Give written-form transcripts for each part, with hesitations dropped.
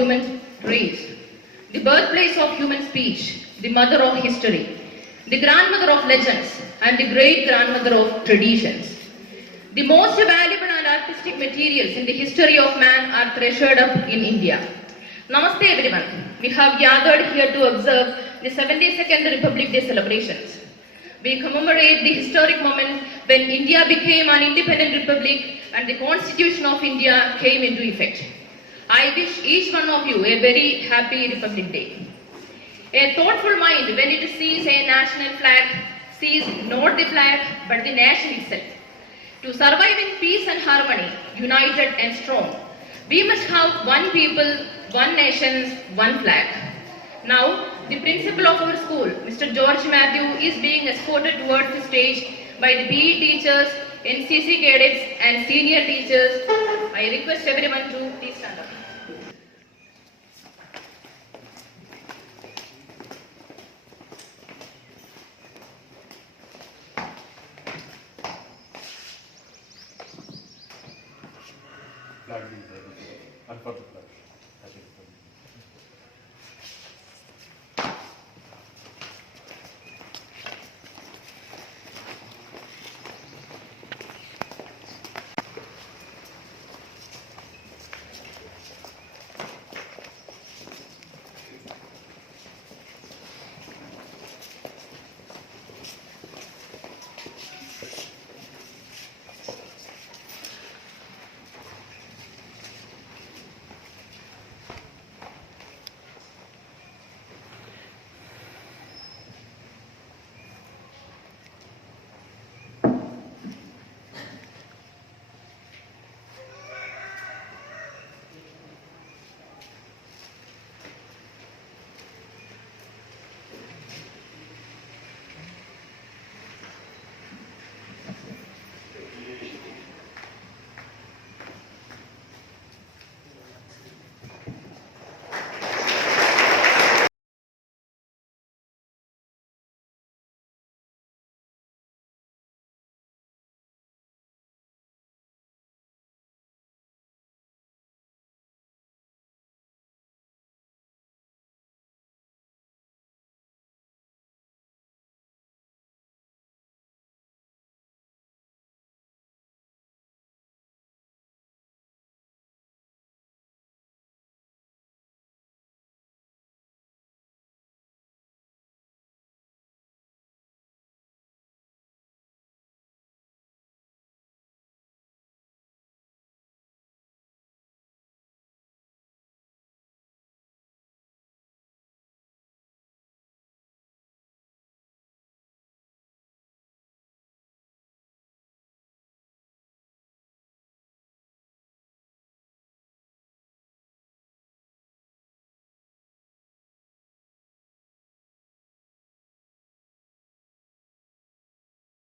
human race, the birthplace of human speech, the mother of history, the grandmother of legends, and the great-grandmother of traditions. The most valuable and artistic materials in the history of man are treasured up in India. Namaste everyone. We have gathered here to observe the 72nd Republic Day celebrations. We commemorate the historic moment when India became an independent republic and the Constitution of India came into effect. I wish each one of you a very happy Republic Day. A thoughtful mind, when it sees a national flag, sees not the flag but the nation itself. To survive in peace and harmony, united and strong, we must have one people, one nation, one flag. Now, the principal of our school, Mr. George Matthew, is being escorted towards the stage by the PE teachers, NCC cadets and senior teachers. I request everyone to please stand up. Flag is there. And for the flag.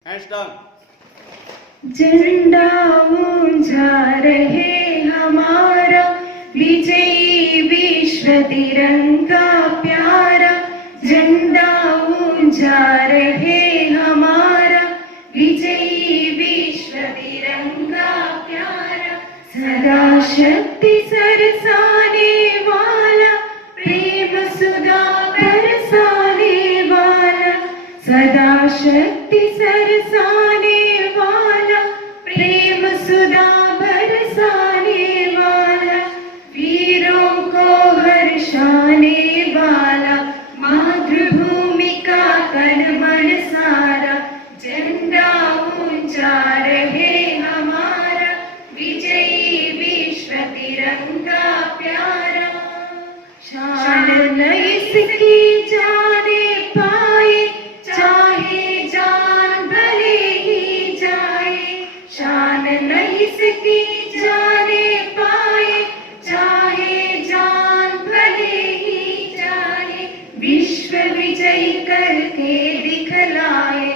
Hands down. झंडा ऊंचा रहे हमारा, विजयी विश्व तिरंगा प्यारा। झंडा ऊंचा रहे हमारा, विजयी विश्व तिरंगा प्यारा। सदा शक्ति सरसाने वाला, प्रेम सुधा बरसाने वाला। सदा शक्ति सरसाने वाला, प्रेम सुधा बरसाने वाला। वीरों को हर्षाने वाला, मातृभूमि का तन मन सारा। झंडा ऊंचा रहे हमारा, विजयी विश्व तिरंगा प्यारा। शान न इसकी जाने पाए, चाहे जान भले ही जाए। शान न इसकी जाने पाए, चाहे जान भले ही जाए। विश्व विजयी करके दिखलाए,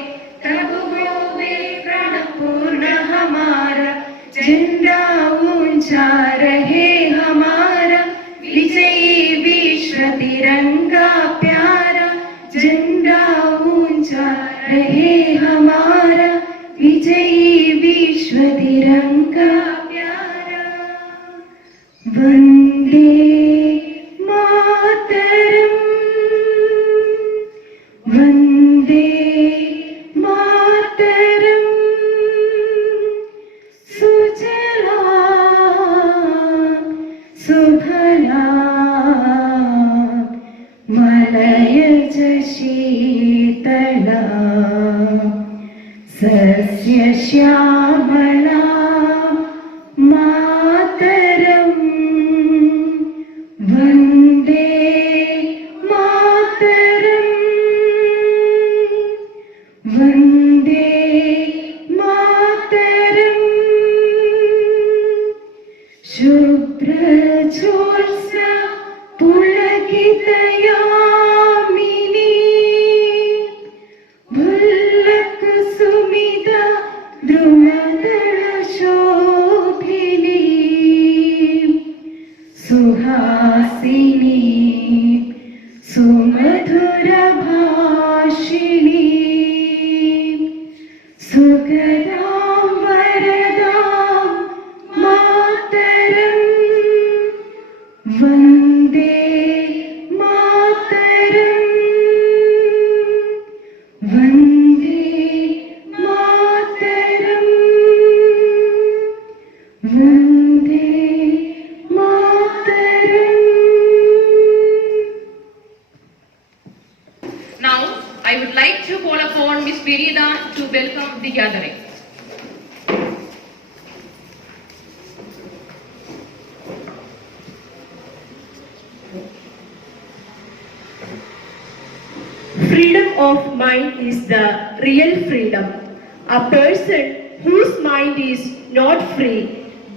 तब होवे प्रण पूर्ण हमारा। झंडा ऊंचा रहे हमारा, विजयी विश्व तिरंगा प्यारा। झंडा ऊंचा रहे हमारा, विजयी विश्व तिरंगा प्यारा। वंदे प्रणयज शीतला सस्यश्यामला मातरम् वन्दे मातरम् वन्दे मातरम् शुभ्रजोत्स्ना पुलकितयामिनी भल्लकुसुमिता द्रुमदलशोभिनी सुहासिनी सुमधुरभाषिणी सुखदां वरदां मातरम् Vande Mataram Vande Mataram Vande Mataram. Now, I would like to call upon Miss Birida to welcome the gathering. Freedom of mind is the real freedom. A person whose mind is not free,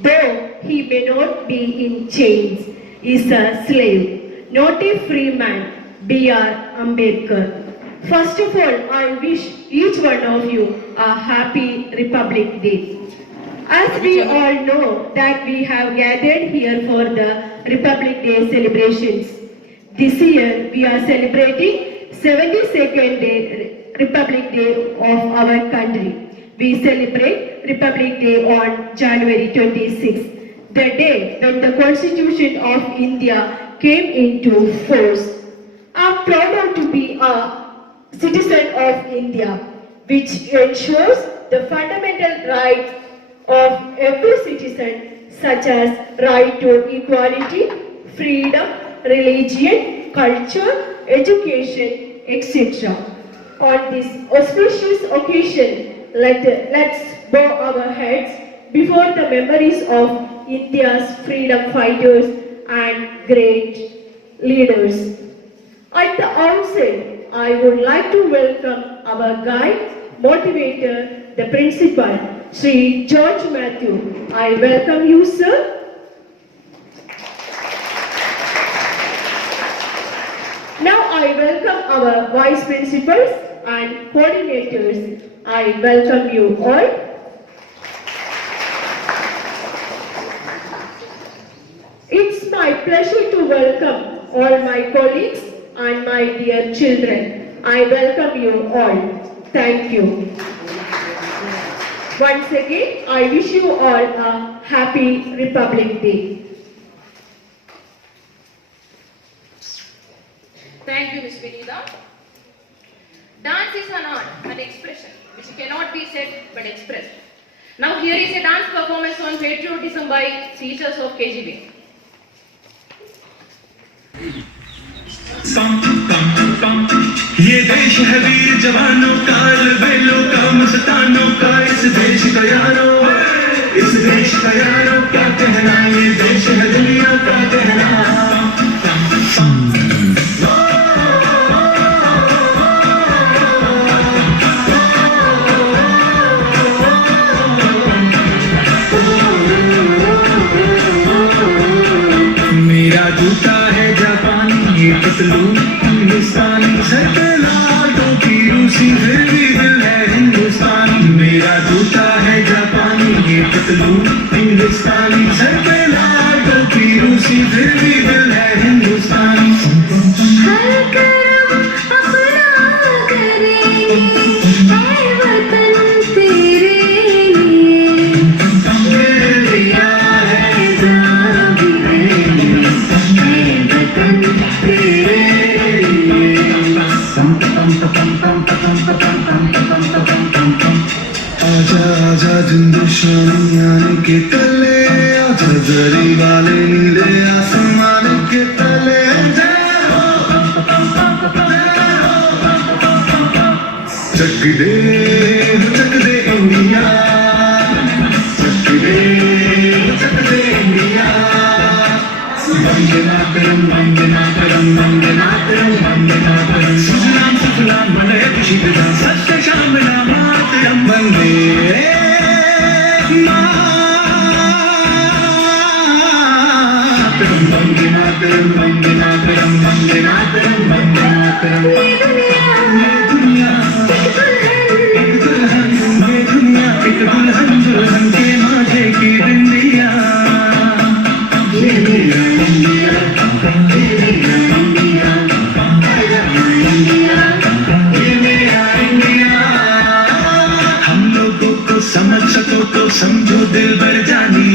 though he may not be in chains, is a slave, not a free man. B.R. Ambedkar. First of all, I wish each one of you a happy Republic Day. As we all know that we have gathered here for the Republic Day celebrations. This year we are celebrating 72nd Day, Republic Day of our country. We celebrate Republic Day on January 26th, the day when the Constitution of India came into force. I'm proud to be a citizen of India, which ensures the fundamental rights of every citizen, such as right to equality, freedom, religion, culture, education, etc. On this auspicious occasion, let's bow our heads before the memories of India's freedom fighters and great leaders. At the outset, I would like to welcome our guide, motivator, the principal, Sri George Matthew. I welcome you, sir. Now I welcome our vice principals and coordinators. I welcome you all. It's my pleasure to welcome all my colleagues and my dear children. I welcome you all. Thank you. Once again, I wish you all a happy Republic Day. Thank you, Ms. Birida. Dance is an art, an expression which cannot be said but expressed. Now here is a dance performance on patriotism by teachers of KGB. ये देश है वीर जवानों का, बेलों का, मस्तानों का, इस देश का यारों, इस देश का यारों क्या कहना, ये देश है दुनिया का कहना. मेरा जूता है जापानी, ये पतलून हिंदुस्तानी, सर पे लाल टोपी रूसी, फिर भी दिल है हिंदुस्तानी. मेरा जूता है जापानी, ये पतलून हिंदुस्तानी, सर पे लाल टोपी रूसी, फिर भी दिल है हिंदुस्तानी. हर कर्म अपना करेंगे, ऐ वतन तेरे लिए. मेरे लिया है जान भी देंगे, ऐ वतन तेरे लिए. आजा आजा दिन दुश्मनी आने के तले, आजा जरी वाले नीले आसमान के तले. चक दे इंडिया, चक दे इंडिया। वंदे मातरम, वंदे मातरम, वंदे मातरम, वंदे मातरम। सुजलाम सुफलाम बने खुशी विधान, सत्य श्यामला मातरम। वंदे मातरम, वंदे मातरम, वंदे मातरम, वंदे मातरम, वंदे मातरम। ये दुनिया एक दुल्हन, ये दुनिया एक दुल्हन, दुल्हन के माथे की बिंदिया। ये मेरा इंडिया, ये मेरा इंडिया, ये मेरा इंडिया। हम लोगों को समझ सको तो समझो दिल भर जानी,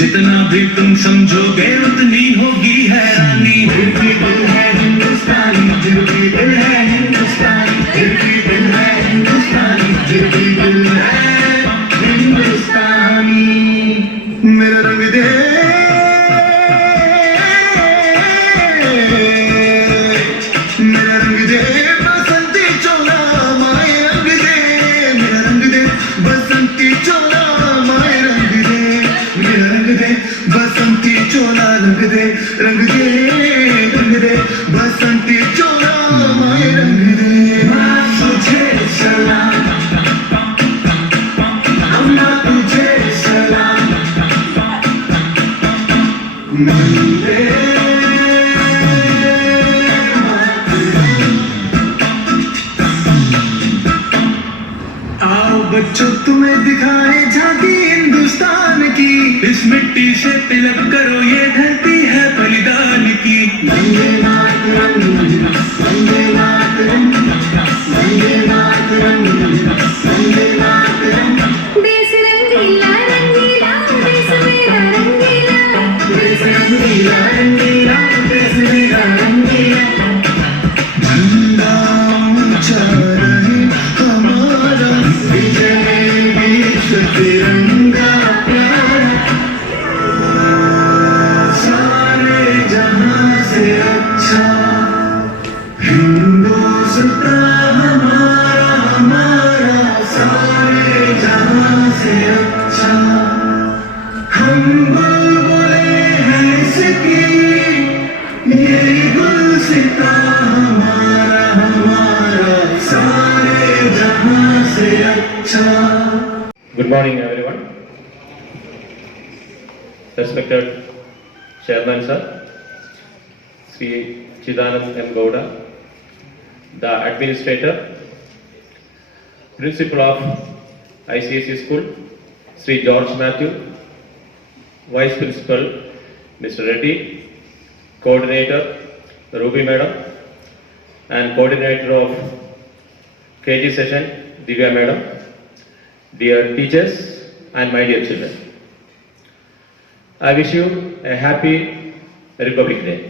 जितना भी तुम समझोगे उतनी होगी हैरानी। फिर भी दिल है हिंदुस्तानी, फिर भी दिल है हिंदुस्तानी, फिर भी दिल है हिंदुस्तानी, फिर भी दिल है हिंदुस्तानी। मेरा रंग दे, मेरा रंग दे बसंती चोला माए रंग दे, मेरा रंग दे बसंती चोला माए रंग दे, मेरा रंग दे बसंती चोला रंग दे, रंग दे रंग दे बसंती चोला माए रंग दे। माँ तुझे सलाम, अम्मा तुझे सलाम। वंदे आओ बच्चों तुम्हें दिखाए झांकी हिंदुस्तान की, इस मिट्टी से तिलक करो ये धरती है बलिदान की। वंदे मातरम, वंदे मातरम, वंदे मातरम, वंदे मातरम। देश रंगीला रंगीला, देश मेरा रंगीला, देश रंगीला रंगीला, देश मेरा रंगीला। झंडा ऊंचा रहे हमारा, विजय विश्व तिरंगा प्यारा। सारे जहां से अच्छा हिंदुस्तान हमारा, हमारा सारे जहां से अच्छा। हम बुलबुले हैं इसकी, ये गुलसिता हमारा, हमारा सारे जहां से अच्छा। Good morning, everyone. Respected Chairman Sir, Sri Chidanand M. Gowda, the Administrator, Principal of ICSE School, Sri George Matthew, Vice Principal, Mr. Reddy, Coordinator, Ruby Madam, and Coordinator of KG session, Divya Madam, dear teachers and my dear children. I wish you a happy Republic Day.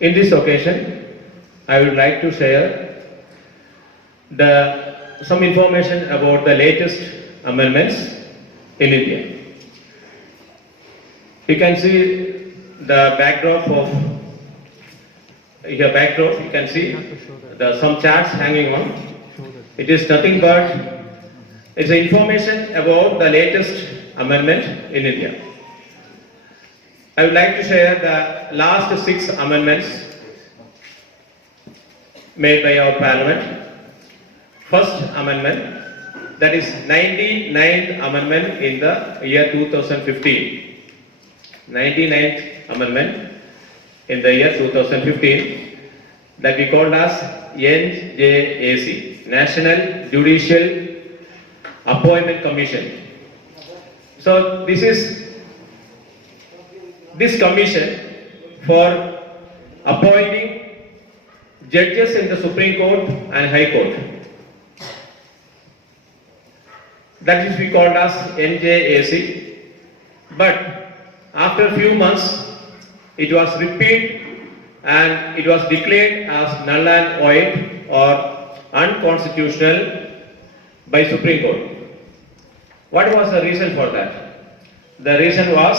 In this occasion, I would like to share some information about the latest amendments in India. You can see the backdrop of you can see some charts hanging on. It is nothing but it's information about the latest amendment in India. I would like to share the last 6 amendments made by our parliament. First amendment, that is 99th amendment in the year 2015. 99th amendment in the year 2015 that we called as NJAC, National Judicial Appointment Commission. So this commission for appointing judges in the Supreme Court and High Court. That is we called as NJAC. But after a few months, it was repealed and it was declared as null and void or unconstitutional by Supreme Court. What was the reason for that? The reason was,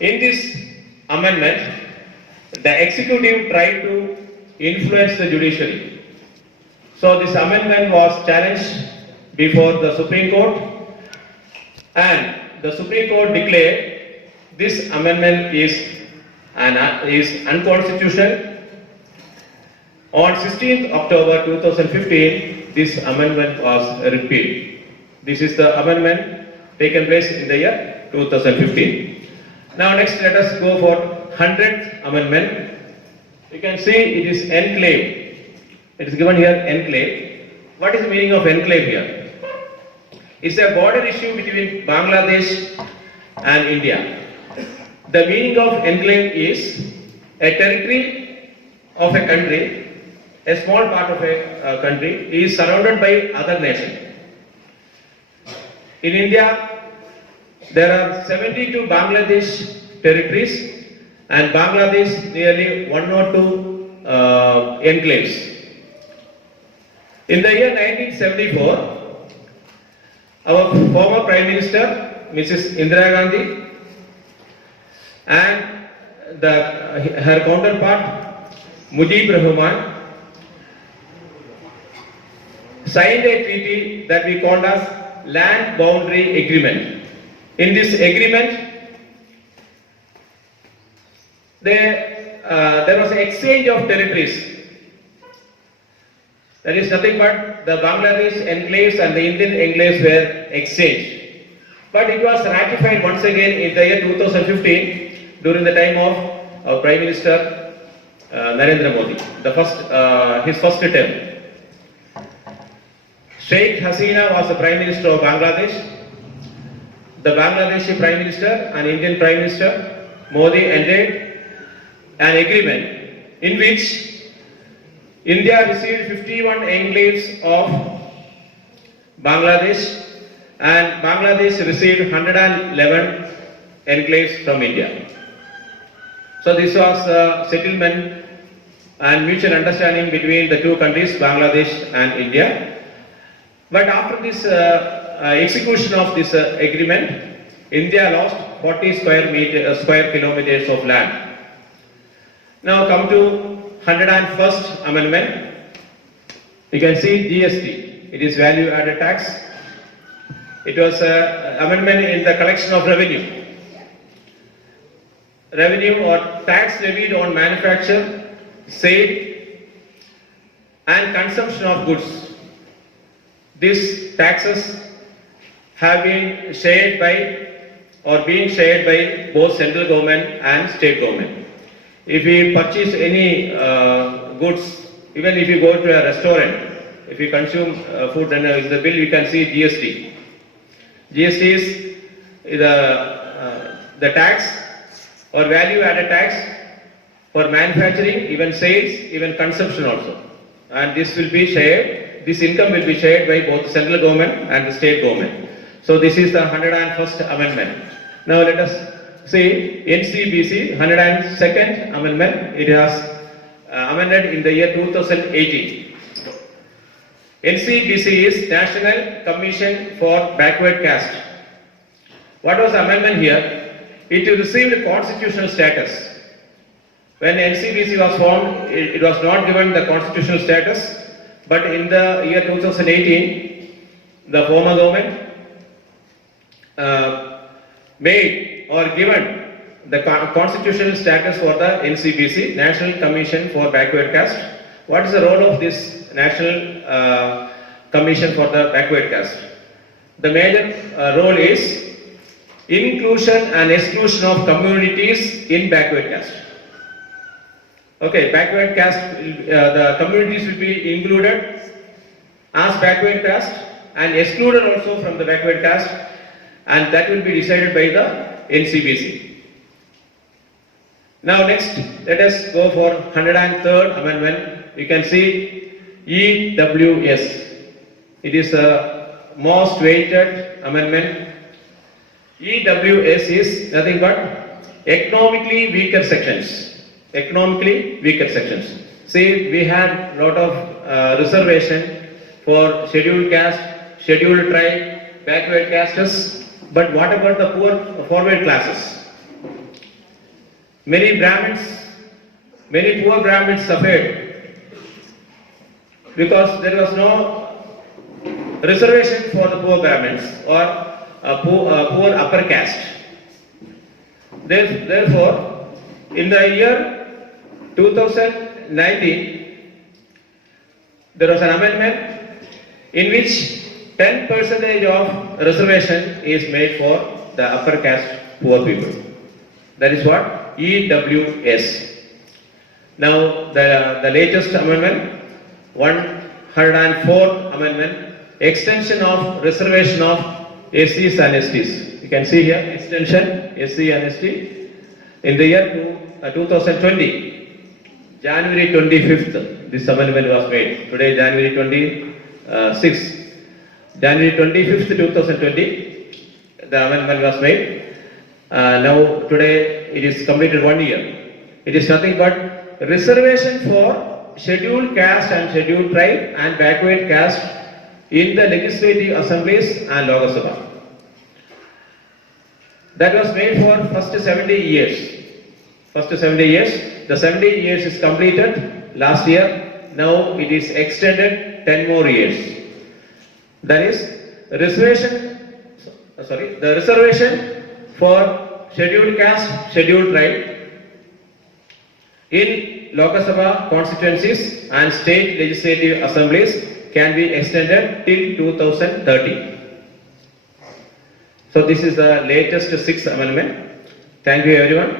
in this amendment, the executive tried to influence the judiciary. So this amendment was challenged before the Supreme Court, and the Supreme Court declared this amendment is unconstitutional. On 16th October 2015, this amendment was repealed. This is the amendment taken place in the year 2015. Now next let us go for 100th amendment. You can see it is enclave. It is given here enclave. What is the meaning of enclave here? It's a border issue between Bangladesh and India. The meaning of enclave is a territory of a country, a small part of a country is surrounded by other nations. In India, there are 72 Bangladesh territories and Bangladesh nearly 102 enclaves. In the year 1974, our former Prime Minister, Mrs. Indira Gandhi, and her counterpart, Mujib Rahman, signed a treaty that we called as Land Boundary Agreement. In this agreement, there was an exchange of territories. That is nothing but the Bangladesh enclaves and the Indian enclaves were exchanged. But it was ratified once again in the year 2015 during the time of our Prime Minister Narendra Modi, his first term. Sheikh Hasina was the Prime Minister of Bangladesh. The Bangladeshi Prime Minister and Indian Prime Minister Modi entered an agreement in which India received 51 enclaves of Bangladesh and Bangladesh received 111 enclaves from India. So this was a settlement and mutual understanding between the two countries, Bangladesh and India. But after this execution of this agreement, India lost 40 square kilometers of land. Now come to 101st Amendment. You can see GST. It is value added tax. It was an amendment in the collection of revenue. Revenue or tax levied on manufacture, sale and consumption of goods. These taxes have been shared by or being shared by both central government and state government. If we purchase any goods, even if you go to a restaurant, if you consume food and in the bill you can see GST. GST is the tax or value added tax for manufacturing, even sales, even consumption also. And this will be shared, this income will be shared by both the central government and the state government. So this is the 101st Amendment. Now let us see NCBC 102nd Amendment. It has amended in the year 2018. NCBC is National Commission for Backward Caste. What was the amendment here? It received constitutional status. When NCBC was formed, it was not given the constitutional status, but in the year 2018, the former government made or given the constitutional status for the NCBC, National Commission for Backward Caste. What is the role of this National Commission for the Backward Caste? The major role is inclusion and exclusion of communities in backward caste. Okay, backward caste, the communities will be included as backward caste and excluded also from the backward caste, and that will be decided by the NCBC. Now next, let us go for 103rd Amendment. You can see EWS. It is a most weighted amendment. EWS is nothing but economically weaker sections. Economically weaker sections. See, we had lot of reservation for scheduled caste, scheduled tribe, backward castes. But what about the poor forward classes? Many poor Brahmins suffered because there was no reservation for the poor Brahmins or poor upper caste. Therefore, in the year 2019, there was an amendment in which 10% of reservation is made for the upper caste poor people. That is what? EWS. Now, the latest amendment, 104th amendment, extension of reservation of SCs and STs. You can see here, extension, SC and ST. In the year 2020, January 25th, this amendment was made. Today, January 26th. January 25th, 2020, the amendment was made. Now, today, it is completed 1 year. It is nothing but reservation for scheduled caste and scheduled tribe and backward caste in the legislative assemblies and Lok Sabha. That was made for first 70 years. First 70 years. The 70 years is completed last year. Now it is extended 10 more years. That is the reservation for scheduled caste, scheduled tribe in Lok Sabha constituencies and state legislative assemblies can be extended till 2030. So this is the latest 6th amendment. Thank you everyone.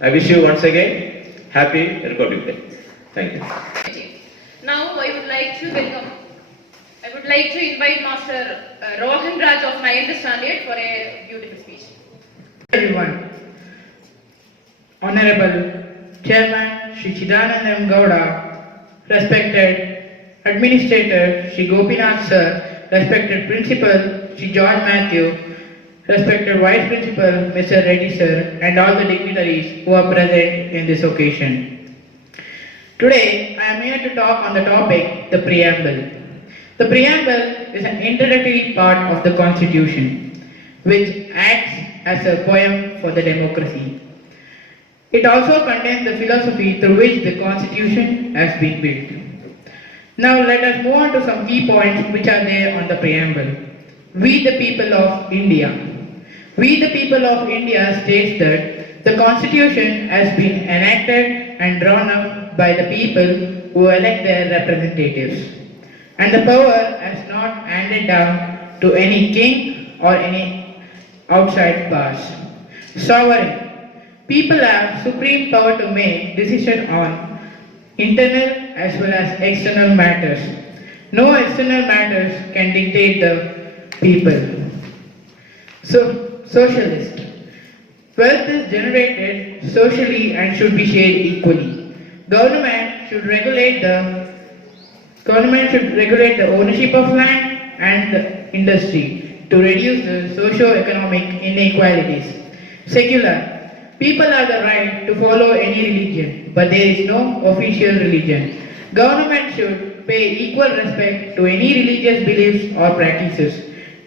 I wish you once again happy Republic Day. Thank you. Now I would like to invite Master Rohan Raj of 9th standard for a beautiful speech. Everyone, Honorable Chairman Shri Chidanandam Gowda, respected Administrator Shri Gopinath Sir, respected Principal Shri George Matthew, respected Vice Principal Mr. Reddy Sir, and all the dignitaries who are present in this occasion. Today, I am here to talk on the topic, the preamble. The preamble is an introductory part of the Constitution, which acts as a poem for the democracy. It also contains the philosophy through which the Constitution has been built. Now let us move on to some key points which are there on the preamble. We the people of India. We the people of India states that the Constitution has been enacted and drawn up by the people who elect their representatives. And the power has not handed down to any king or any outside powers. Sovereign. People have supreme power to make decisions on internal as well as external matters. No external matters can dictate the people. So, socialist. Wealth is generated socially and should be shared equally. Government should regulate the ownership of land and the industry to reduce the socio-economic inequalities. Secular. People have the right to follow any religion, but there is no official religion. Government should pay equal respect to any religious beliefs or practices.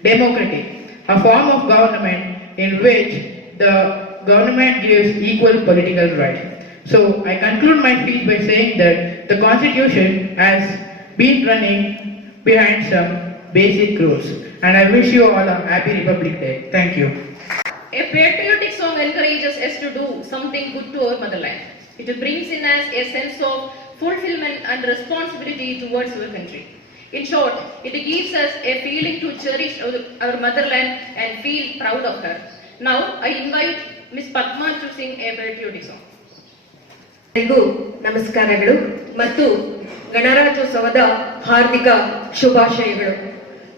Democratic. A form of government in which the government gives equal political rights. So, I conclude my speech by saying that the Constitution has been running behind some basic rules. And I wish you all a happy Republic Day. Thank you. A patriotic song encourages us to do something good to our motherland. It brings in us a sense of fulfillment and responsibility towards our country. In short, it gives us a feeling to cherish our motherland and feel proud of her. Now, I invite Ms. Padma to sing a patriotic song. ಎಲ್ಲರಿಗೂ ನಮಸ್ಕಾರಗಳು ಮತ್ತು ಗಣರಾಜ್ಯೋತ್ಸವದ ಹಾರ್ದಿಕ ಶುಭಾಶಯಗಳು.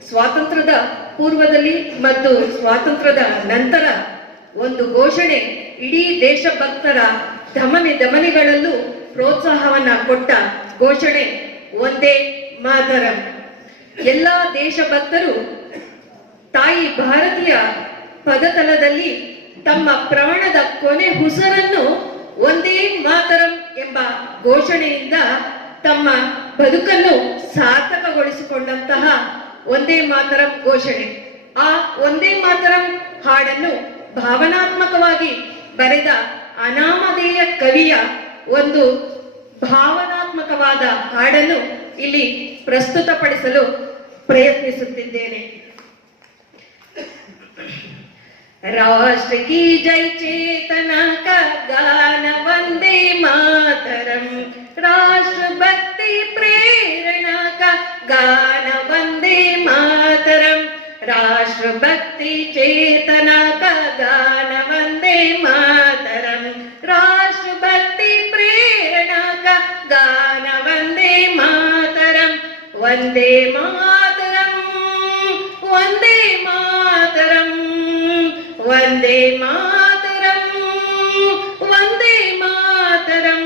ಸ್ವಾತಂತ್ರ್ಯದ ಪೂರ್ವದಲ್ಲಿ ಮತ್ತು ಸ್ವಾತಂತ್ರ್ಯದ ನಂತರ ಒಂದು ಘೋಷಣೆ ಇಡೀ ದೇಶಭಕ್ತರ ಧಮನಿಗಳಲ್ಲೂ ಪ್ರೋತ್ಸಾಹವನ್ನ ಕೊಟ್ಟ ಘೋಷಣೆ ಒಂದೇ ಮಾತರಂ. ಎಲ್ಲ ದೇಶಭಕ್ತರು ತಾಯಿ ಭಾರತೀಯ ಪದತಲದಲ್ಲಿ ತಮ್ಮ ಪ್ರಾಣದ ಕೊನೆ ಉಸಿರನ್ನು ಒಂದೇ ಮಾತರಂ ಎಂಬ ಘೋಷಣೆಯಿಂದ ತಮ್ಮ ಬದುಕನ್ನು ಸಾರ್ಥಕಗೊಳಿಸಿಕೊಂಡಂತಹ ಒಂದೇ ಮಾತರಂ ಘೋಷಣೆ. ಆ ಒಂದೇ ಮಾತರಂ ಹಾಡನ್ನು ಭಾವನಾತ್ಮಕವಾಗಿ ಬರೆದ ಅನಾಮಧೇಯ ಕವಿಯ ಒಂದು ಭಾವನಾತ್ಮಕ ಭಾವನಾತ್ಮಕವಾದ ಹಾಡನ್ನು ಇಲ್ಲಿ ಪ್ರಸ್ತುತಪಡಿಸಲು ಪ್ರಯತ್ನಿಸುತ್ತಿದ್ದೇನೆ. राष्ट्र की जय चेतना का गाना वंदे मातरम, राष्ट्र भक्ति प्रेरणा का गाना वंदे मातरम, राष्ट्र भक्ति चेतना का गाना वंदे मातरम, राष्ट्र भक्ति प्रेरणा का गाना वंदे मातरम, वंदे मातरम, वंदे मातरम, वंदे मातरम, वंदे मातरम।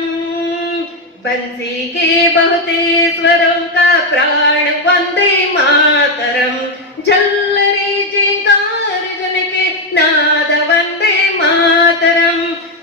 बंसी के बहुते स्वरों का प्राण वंदे मातरम, झल रे जिंगार जन के नाद वंदे मातरम,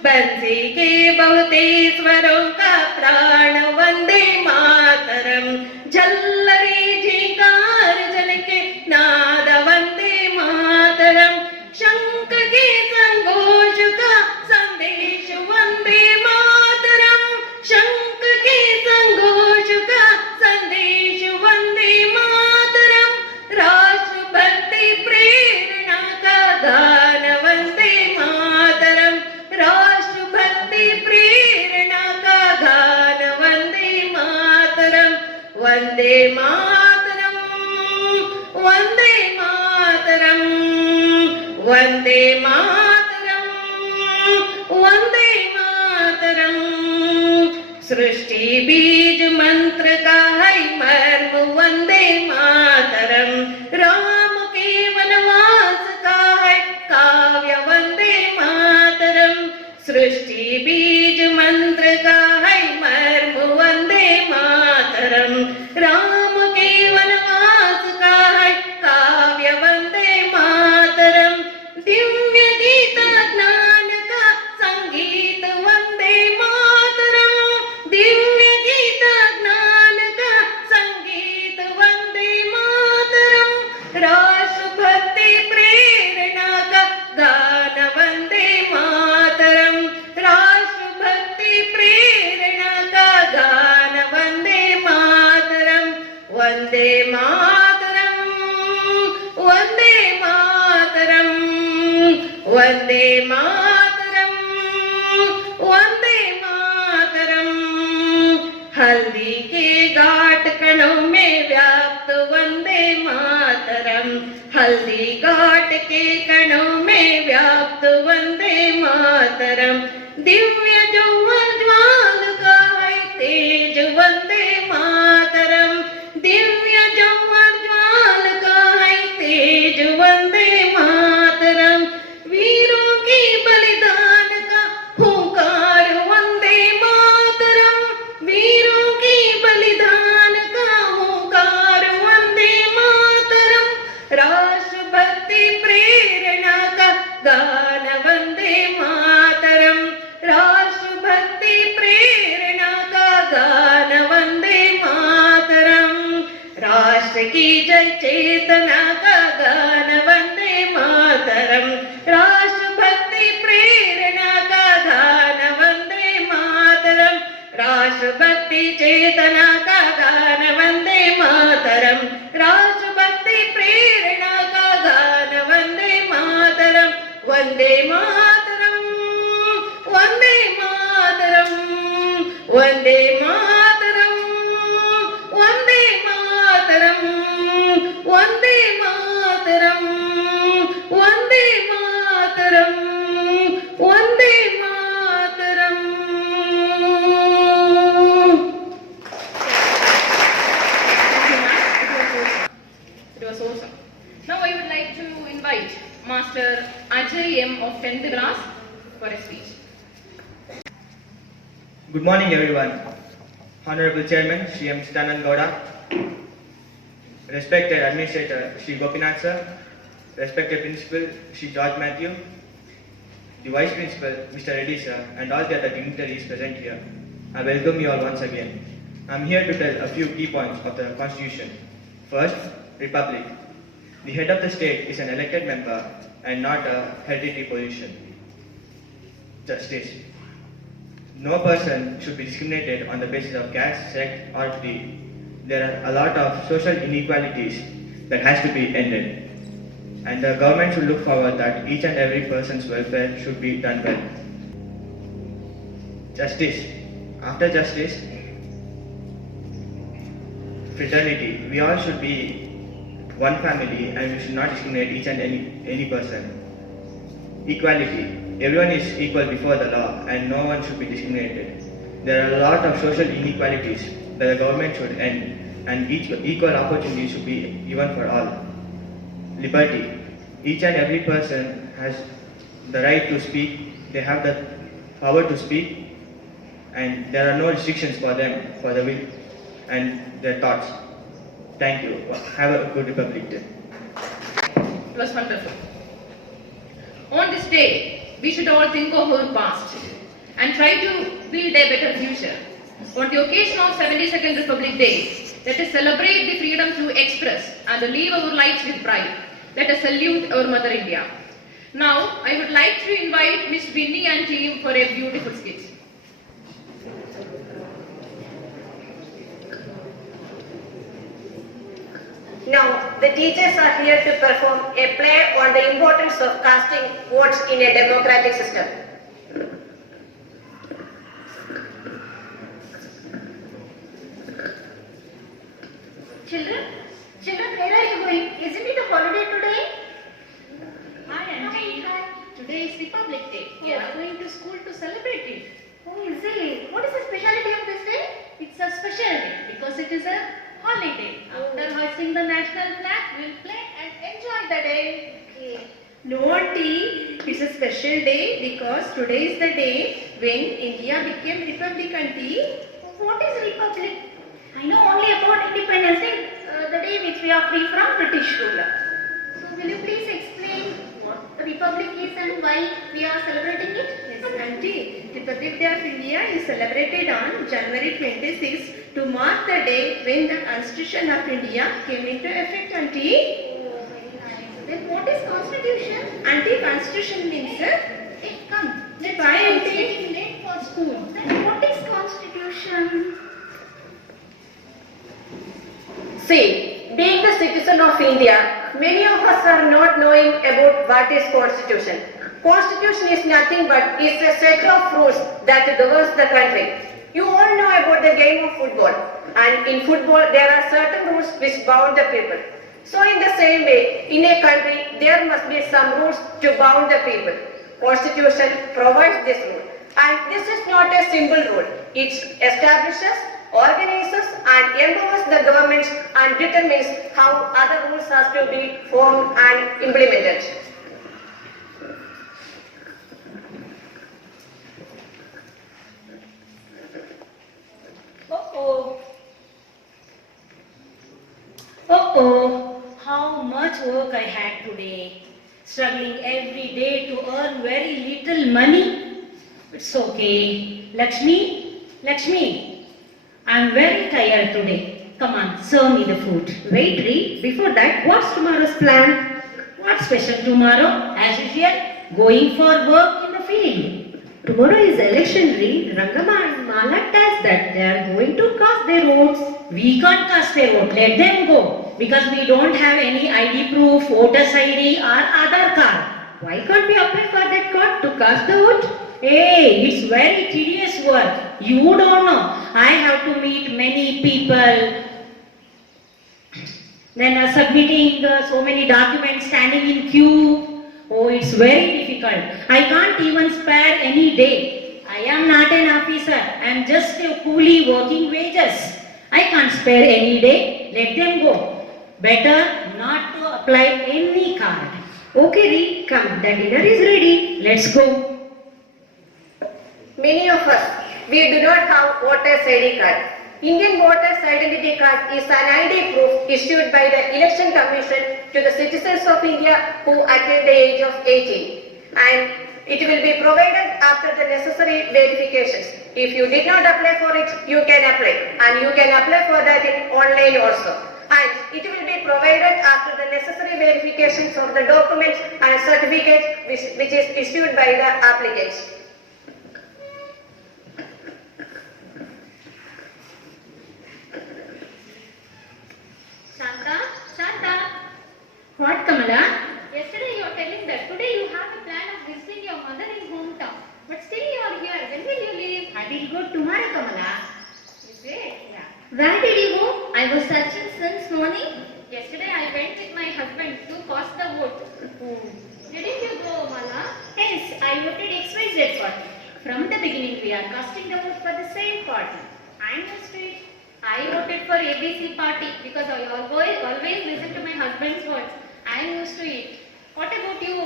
बंसी के बहुते स्वरों का प्राण वंदे मातरम, झल रे जिंगार जन के नाद वंदे मातरम, शंख के संघोष का संदेश वंदे मातरम, शंख के संघोष का संदेश वंदे मातरम, राष्ट्र भक्ति प्रेरणा का गान वंदे मातरम, राष्ट्र भक्ति प्रेरणा का गान वंदे मातरम, वंदे मातरम, वंदे मातरम, वंदे मातरम, वंदे मातरम। सृष्टि बीज मंत्र का है मर्म वंदे मातरम, राम के वनवास का है काव्य वंदे मातरम, सृष्टि बीज मंत्र का है मर्म वंदे मातरम, राम के वनवास का है काव्य वंदे मातरम, दिव्य गीता ज्ञान का संगीत वंदे मातरम, दिव्य गीता ज्ञान का संगीत वंदे मातरम, राष्ट्र भक्ति प्रेरणा का गान वंदे मातरम, राष्ट्र भक्ति प्रेरणा का गान वंदे मातरम, वंदे मातरम, वंदे मातरम, वंदे मातरम, वंदे मातरम। हल्दी के घाट कणों में व्याप्त वंदे मातरम, हल्दी घाट के कणों में व्याप्त वंदे मातरम, दिव्य ज्वाल का है तेज वंदे मातरम, दिव्य ज्वाल का है तेज वंदे मातरम, वीरों की बलिदान का हुंकार वंदे मातरम, वीरों की बलिदान का हुंकार वंदे मातरम, राष्ट्र भक्ति प्रेरणा का गान वंदे मातरम, राष्ट्र भक्ति प्रेरणा का गान वंदे मातरम, राष्ट्र की जय चेतना का गान वंदे मातरम, राष्ट्र भक्ति प्रेरणा का गान वंदे मातरम, राष्ट्र भक्ति चेतना का गान वंदे मातरम, राष्ट्र भक्ति प्रेरणा का गान Vande Mataram, Vande Mataram, Vande Mataram, Vande Mataram, Vande Mataram, Vande Mataram, Vande Mataram, Vande Mataram. It was awesome. Now I would like to invite Master Ajay M of 10th class for a speech. Good morning, everyone. Honorable Chairman, Shri M. Stanan Gowda, respected Administrator, Shri Gopinath Sir, respected Principal, Shri George Matthew, the Vice Principal, Mr. Reddy Sir, and all the other dignitaries present here. I welcome you all once again. I am here to tell a few key points of the Constitution. First, Republic. The head of the state is an elected member and not a hereditary position. Justice. No person should be discriminated on the basis of caste, sect, or creed. There are a lot of social inequalities that has to be ended. And the government should look forward that each and every person's welfare should be done well. Justice. After justice, fraternity. We all should be one family and we should not discriminate each and any person. Equality. Everyone is equal before the law and no one should be discriminated. There are a lot of social inequalities that the government should end and equal opportunity should be given for all. Liberty. Each and every person has the right to speak. They have the power to speak and there are no restrictions for them for the will and their thoughts. Thank you. Have a good Republic Day. It was wonderful. On this day, we should all think of our past and try to build a better future. On the occasion of 72nd Republic Day, let us celebrate the freedom to express and live our lives with pride. Let us salute our Mother India. Now, I would like to invite Ms. Winnie and team for a beautiful skit. Now, the teachers are here to perform a play on the importance of casting votes in a democratic system. Children, where are you going? Isn't it a holiday today? Hi, Auntie. Today is Republic Day. We are going to school to celebrate it. Oh, is it? What is the specialty of this day? It's a special day because it is a holiday. After hoisting the national flag, we'll play and enjoy the day. Okay. No, auntie, it's a special day because today is the day when India became republic, auntie. What is republic? I know only about Independence Day, the day which we are free from British rule. So will you please explain what the republic is and why we are celebrating it? Yes, auntie, Republic Day of India is celebrated on January 26 to mark the day when the Constitution of India came into effect, auntie. Oh, very nice. Then what is constitution? Auntie, Constitution means, Hey, come. Let's Why, go. It's Auntie? getting late for school. Then what is constitution? See, being the citizen of India, many of us are not knowing about what is Constitution. Constitution is nothing but is a set of rules that governs the country. You all know about the game of football, and in football there are certain rules which bound the people. So in the same way, in a country there must be some rules to bound the people. Constitution provides this rule, and this is not a simple rule. It establishes, organizes and empowers the government and determines how other rules have to be formed and implemented. Oh, how much work I had today. Struggling every day to earn very little money. It's okay. Lakshmi, I'm very tired today. Come on, serve me the food. Wait, Ree, before that, what's tomorrow's plan? What's special tomorrow? As usual, going for work in the field. Tomorrow is election, Ree. Rangama and Mala tells that they are going to cast their votes. We can't cast their vote. Let them go. Because we don't have any ID proof, voters ID or Aadhaar card. Why can't we apply for that card to cast the vote? Hey, it's very tedious work. You don't know. I have to meet many people. Then submitting so many documents, standing in queue. Oh, it's very difficult. I can't even spare any day. I am not an officer. I am just a coolie working wages. I can't spare any day. Let them go. Better not to apply any card. Okay, Ree, come. The dinner is ready. Let's go. Many of us, we do not have voters ID card. Indian Voters Identity Card is an ID proof issued by the Election Commission to the citizens of India who attain the age of 18. And it will be provided after the necessary verifications. If you did not apply for it, you can apply. And you can apply for that in online also. And it will be provided after the necessary verifications of the document and certificate which is issued by the applicant. we are casting the vote for the same party. I'm used to it. I voted for ABC party because I always listen to my husband's words. I'm used to it. What about you,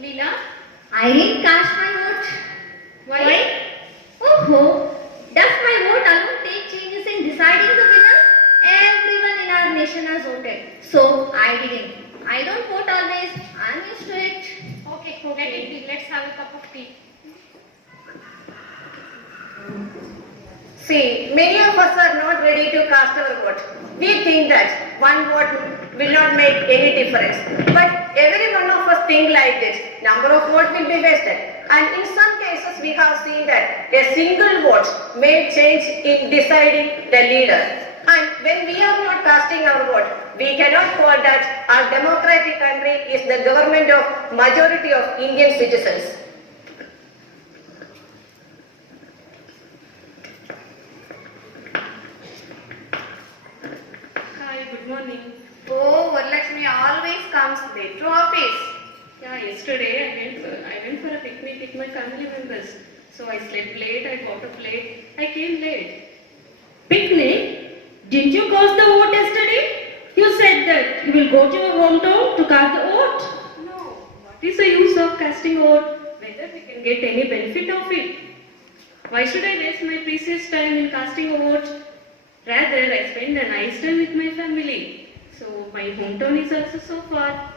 Leela? I didn't cast my vote. Why? Oh, does my vote alone take changes in deciding the winner? Everyone in our nation has voted, so I didn't. I don't vote always. I'm used to it. Okay, let it be. Let's have a cup of tea. See, many of us are not ready to cast our vote. We think that one vote will not make any difference. But every one of us think like this. Number of votes will be wasted. And in some cases, we have seen that a single vote may change in deciding the leader. And when we are not casting our vote, we cannot call that our democratic country is the government of majority of Indian citizens. Hi, good morning. Oh, Varalakshmi always comes late to office. Yeah, yesterday I went for a picnic with my family members. So I slept late, I got up late, I came late. Picnic? Didn't you cast the vote yesterday? You said that you will go to your hometown to cast the vote. No, what is the use of casting a vote? Whether we can get any benefit of it? Why should I waste my precious time in casting a vote? Rather, I spend a nice time with my family. So my hometown is also so far.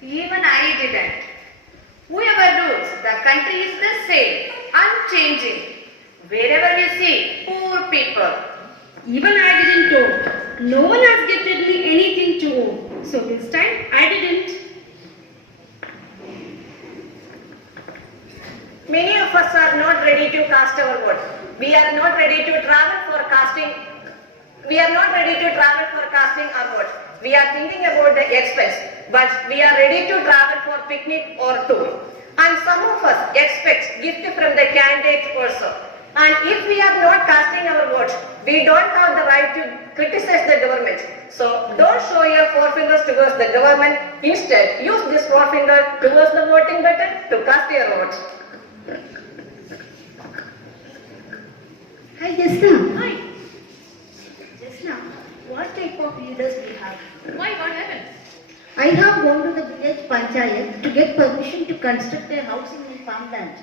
Even I didn't. Whoever rules, the country is the same, unchanging. Wherever you see poor people. Even I didn't vote. No one has gifted me anything to vote. So this time I didn't. Many of us are not ready to cast our vote. We are not ready to travel for casting. We are not ready to travel for casting our vote. We are thinking about the expense, but we are ready to travel for picnic or tour. And some of us expect gift from the candidate also. And if we are not casting our vote, we don't have the right to criticize the government. So don't show your forefingers towards the government. Instead, use this forefinger towards the voting button to cast your vote. Hi, Jasna. Hi. Jasna, what type of leaders we have? Why? What happened? I have gone to the village panchayat to get permission to construct a house in my farmland.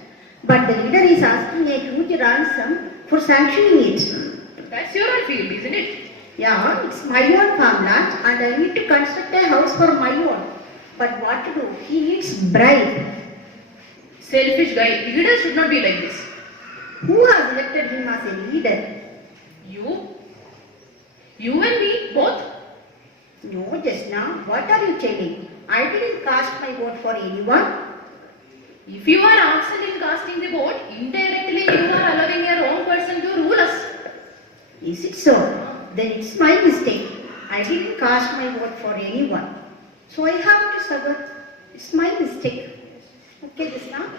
But the leader is asking a huge ransom for sanctioning it. That's your own field, isn't it? Yeah, it's my own farmland and I need to construct a house for my own. But what to do? He needs bribe. Selfish guy. Leaders should not be like this. Who has elected him as a leader? You? You and me, both? No, Jasna, what are you telling? I didn't cast my vote for anyone. If you are absent in casting the vote, indirectly you are allowing a wrong person to rule us. Is it so? Then it's my mistake. I didn't cast my vote for anyone. So I have to suffer. It's my mistake. Okay, Jasna?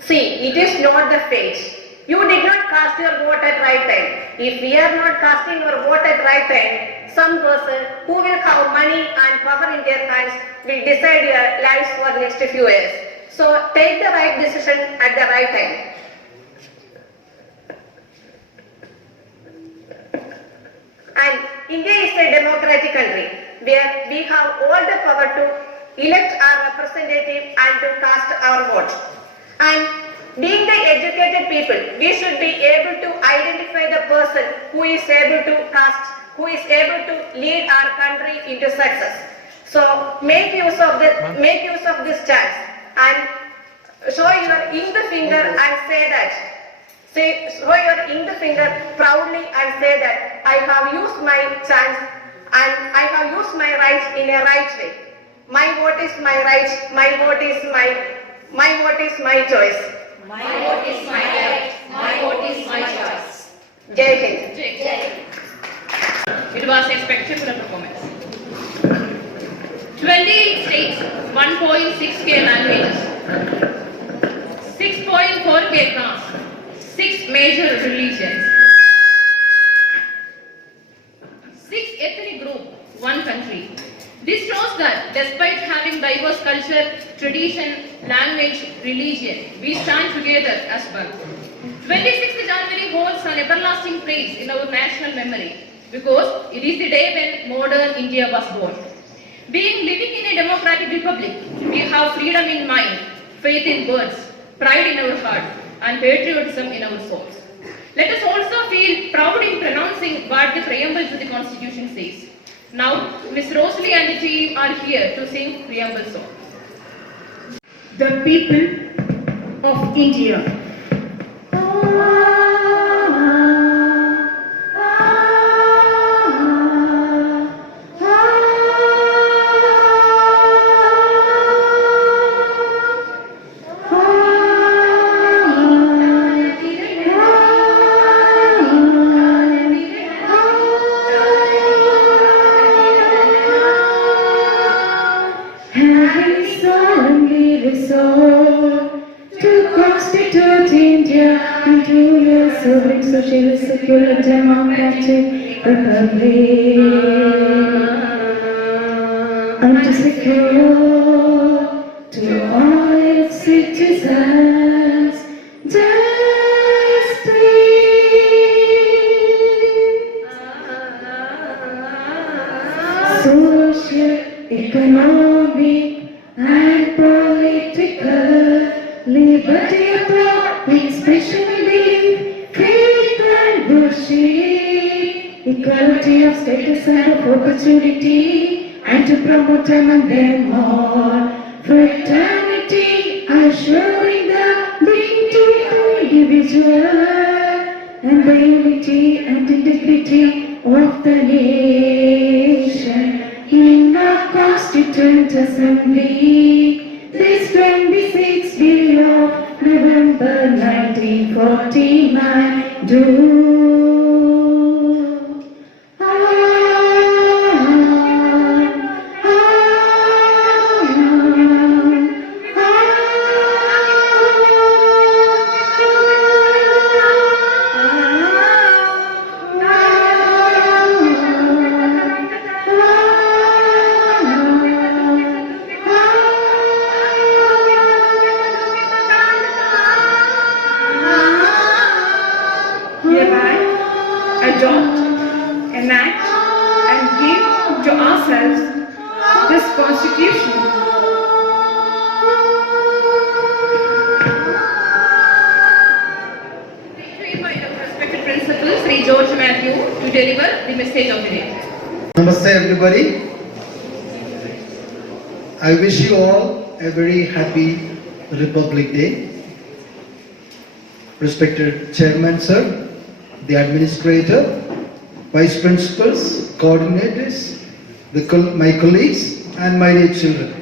See, it is not the fate. You did not cast your vote at right time. If we are not casting our vote at right time, some person who will have money and power in their hands will decide your lives for next few years. So take the right decision at the right time. And India is a democratic country where we have all the power to elect our representative and to cast our vote. And being the educated people, we should be able to identify the person who is able to cast, who is able to lead our country into success. So make use of this chance and show your index finger and say that. Show your index finger proudly and say that I have used my chance and I have used my rights in a right way. My vote is my right. My vote is my choice. My vote is my right. My vote is my choice. Jai Hind. It was a spectacular performance. 28 states, 1.6k languages, 6.4k castes, 6 major religions, 6 ethnic groups, 1 country, This shows that despite having diverse culture, tradition, language, religion, we stand together as one. 26th January holds an everlasting place in our national memory because it is the day when modern India was born. Being living in a democratic republic, we have freedom in mind, faith in words, pride in our heart, and patriotism in our souls. Let us also feel proud in pronouncing what the preamble to the Constitution says. Now, Ms. Rosalie and the team are here to sing preamble song. The people of India. Having solemnly resolved to constitute India into a sovereign, social, secular, democratic republic, and to secure to all its citizens justice, social, economic, and political liberty of thought, expression, belief, faith, and worship, equality of status and of opportunity, and to promote among them all fraternity, assuring the dignity of the individual and the unity and integrity of the nation. In the Constituent Assembly, this 26th day of November 1949, do. Hereby adopt, enact, and give to ourselves this Constitution. We invite our respected principal, Sri George Matthew, to deliver the message of the day. Namaste everybody. I wish you all a very happy Republic Day. Respected Chairman Sir, the Administrator, Vice Principals, Coordinators, my colleagues and my dear children.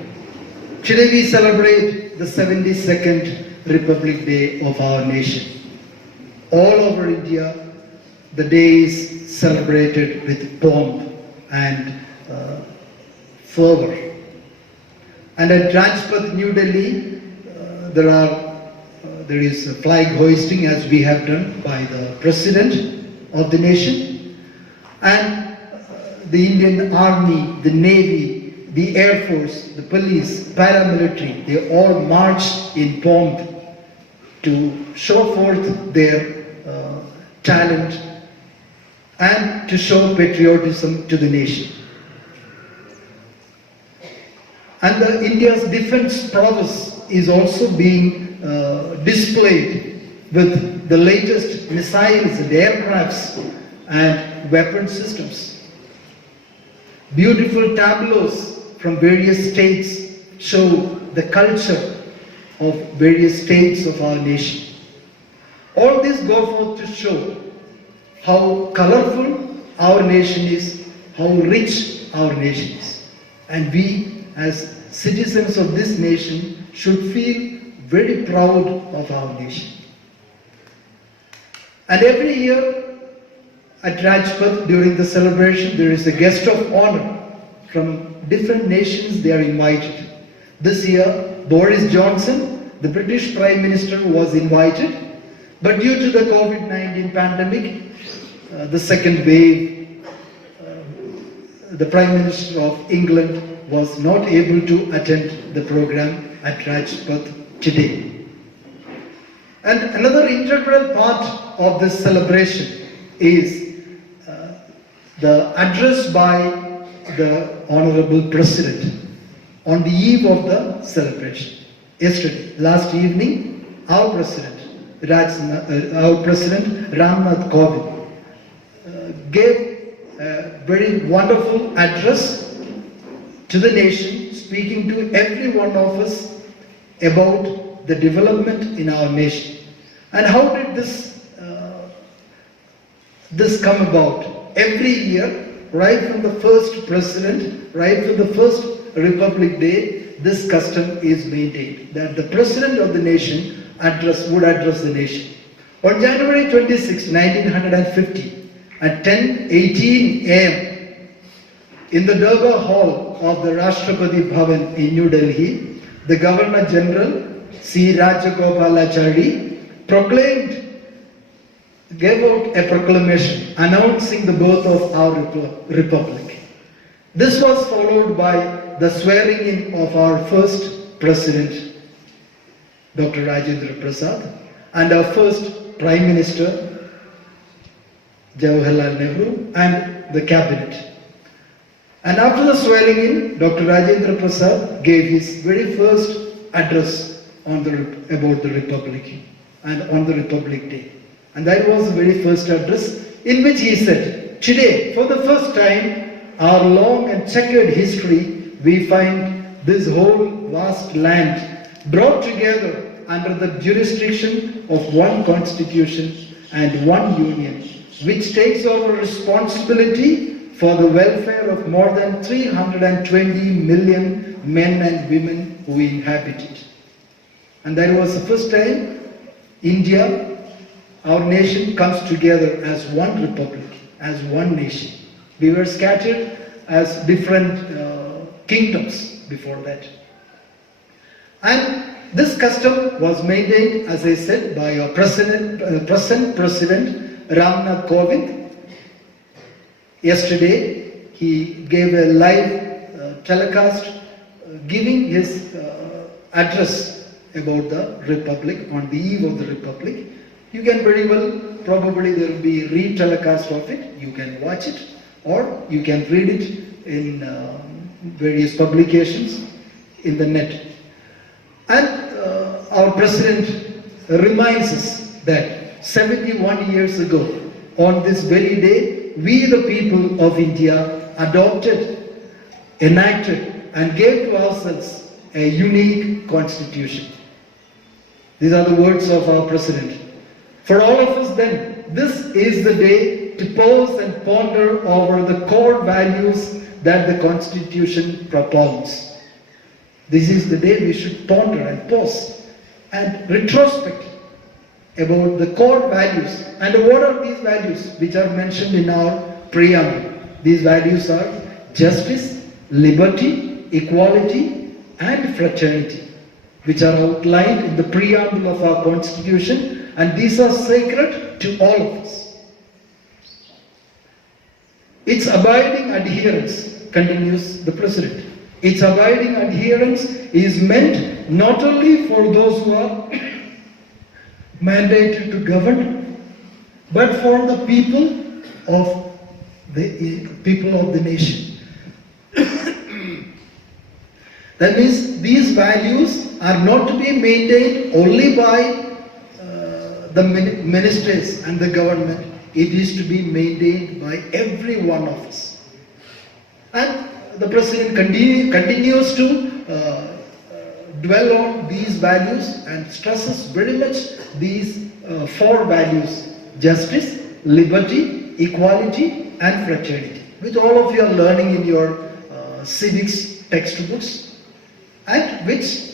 Today we celebrate the 72nd Republic Day of our nation. All over India, the day is celebrated with pomp and fervor. And at Rajpath, New Delhi, there is a flag hoisting as we have done by the President of the nation. And the Indian Army, the Navy, the Air Force, the police, paramilitary, they all marched in pomp to show forth their talent and to show patriotism to the nation. And India's defense prowess is also being displayed with the latest missiles and aircrafts and weapon systems. Beautiful tableaus from various states show the culture of various states of our nation. All this go forth to show how colorful our nation is, how rich our nation is. And we as citizens of this nation should feel very proud of our nation. And every year at Rajpath during the celebration there is a guest of honor from different nations. They are invited. This year Boris Johnson, the British Prime Minister, was invited, but due to the COVID-19 pandemic, the second wave, the Prime Minister of England was not able to attend the program at Rajpath today. And another integral part of this celebration is the address by the Honorable President on the eve of the celebration. Yesterday, last evening, our President Ramnath Kovind gave a very wonderful address to the nation, speaking to every one of us about the development in our nation. And how did this come about? Every year, right from the first president, right from the first Republic Day, this custom is maintained, that the President of the nation would address the nation. On January 26, 1950, at 10:18 a.m., in the Durbar Hall of the Rashtrapati Bhavan in New Delhi, the Governor General C. Rajagopalachari gave out a proclamation announcing the birth of our republic. This was followed by the swearing in of our first president, Dr. Rajendra Prasad, and our first Prime Minister, Jawaharlal Nehru, and the cabinet. And after the swearing in, Dr. Rajendra Prasad gave his very first address about the Republic and on the Republic Day. And that was the very first address in which he said, today, for the first time, our long and checkered history, we find this whole vast land brought together under the jurisdiction of one constitution and one union, which takes over responsibility for the welfare of more than 320 million men and women who inhabit it. And that was the first time India, our nation, comes together as one republic, as one nation. We were scattered as different kingdoms before that. And this custom was maintained, as I said, by our present President Ramnath Kovind. Yesterday, he gave a live telecast giving his address about the Republic on the eve of the Republic. You can very well, probably there will be re-telecast of it. You can watch it or you can read it in various publications in the net. And our President reminds us that 71 years ago, on this very day, we the people of India adopted, enacted and gave to ourselves a unique constitution. These are the words of our President. For all of us then, this is the day to pause and ponder over the core values that the Constitution propounds. This is the day we should ponder and pause and retrospect about the core values. And what are these values which are mentioned in our preamble? These values are justice, liberty, equality, and fraternity, which are outlined in the preamble of our Constitution, and these are sacred to all of us. Its abiding adherence, continues the President, its abiding adherence is meant not only for those who are mandated to govern, but for the people of the nation. That means these values are not to be maintained only by the ministers and the government. It is to be maintained by every one of us. And the President continues to dwell on these values and stresses very much these four values: justice, liberty, equality, and fraternity, which all of you are learning in your civics textbooks, and which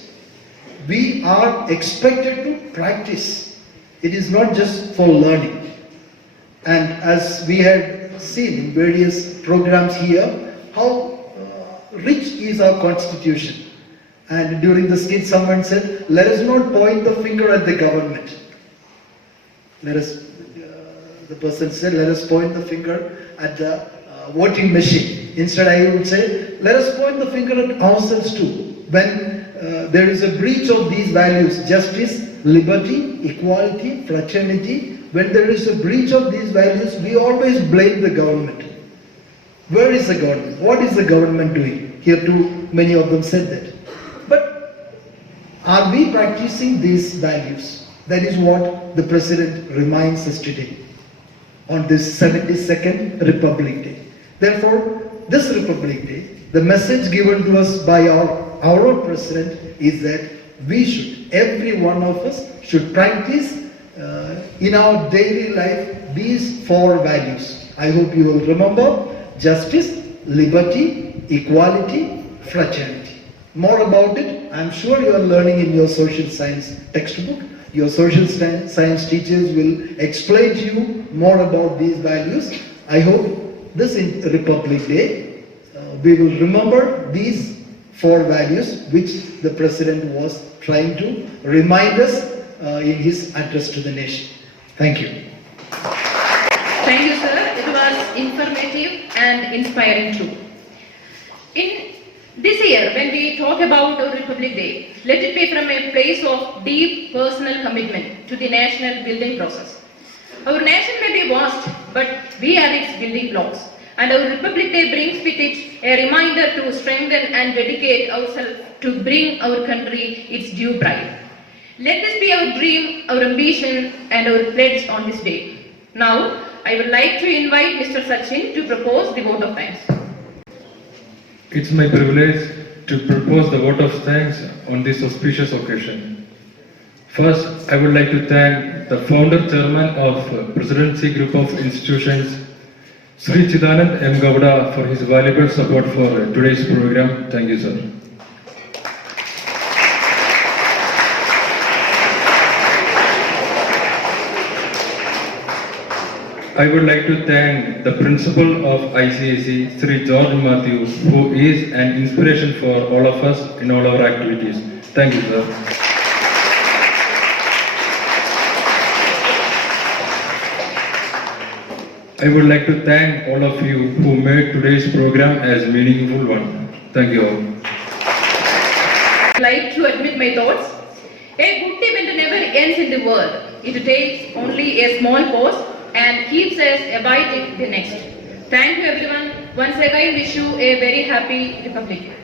we are expected to practice. It is not just for learning. And as we had seen in various programs here, how rich is our Constitution. And during the skit someone said, let us not point the finger at the government. The person said, let us point the finger at the voting machine. Instead, I would say, let us point the finger at ourselves too. When there is a breach of these values, justice, liberty, equality, fraternity, when there is a breach of these values, we always blame the government. Where is the government? What is the government doing? Here too, many of them said that. But are we practicing these values? That is what the President reminds us today on this 72nd Republic Day. Therefore, this Republic Day, the message given to us by our own President is that we should, every one of us should practice in our daily life these four values. I hope you will remember: justice, liberty, equality, fraternity. More about it, I am sure you are learning in your social science textbook. Your social science teachers will explain to you more about these values. I hope this Republic Day, we will remember these four values which the President was trying to remind us in his address to the nation. Thank you. Thank you, sir. It was informative and inspiring too. In this year, when we talk about our Republic Day, let it be from a place of deep personal commitment to the national building process. Our nation may be vast, but we are its building blocks. And our Republic Day brings with it a reminder to strengthen and dedicate ourselves to bring our country its due pride. Let this be our dream, our ambition, and our pledge on this day. Now, I would like to invite Mr. Sachin to propose the vote of thanks. It's my privilege to propose the vote of thanks on this auspicious occasion. First, I would like to thank the founder chairman of Presidency Group of Institutions, Sri Chidanand M. Gowda, for his valuable support for today's program. Thank you, sir. I would like to thank the principal of ICSE, Sri George Matthew, who is an inspiration for all of us in all our activities. Thank you, sir. I would like to thank all of you who made today's program as meaningful one. Thank you all. I would like to admit my thoughts. A good event never ends in the world. It takes only a small pause and keeps us abiding the next. Thank you everyone. Once again wish you a very happy Republic Day.